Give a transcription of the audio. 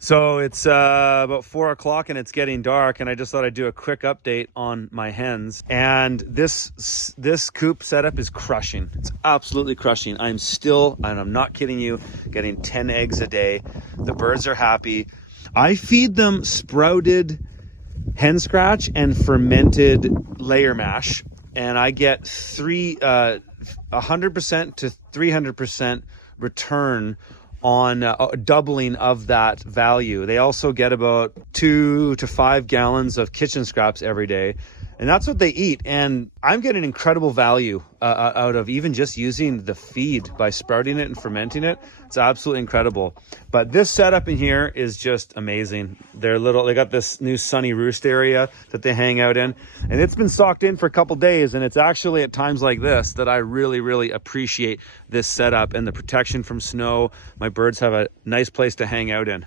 So it's about 4 o'clock and it's getting dark, and I just thought I'd do a quick update on my hens. And this coop setup is crushing. It's absolutely crushing. I'm still, and I'm not kidding you, getting 10 eggs a day. The birds are happy. I feed them sprouted hen scratch and fermented layer mash, and I get 100% to 300% return on doubling of that value. They also get about 2 to 5 gallons of kitchen scraps every day, and that's what they eat. And I'm getting incredible value out of even just using the feed by sprouting it and fermenting it. It's absolutely incredible. But this setup in here is just amazing. They got this new sunny roost area that they hang out in, and it's been stocked in for a couple days. And it's actually at times like this that I really, really appreciate this setup and the protection from snow. My birds have a nice place to hang out in.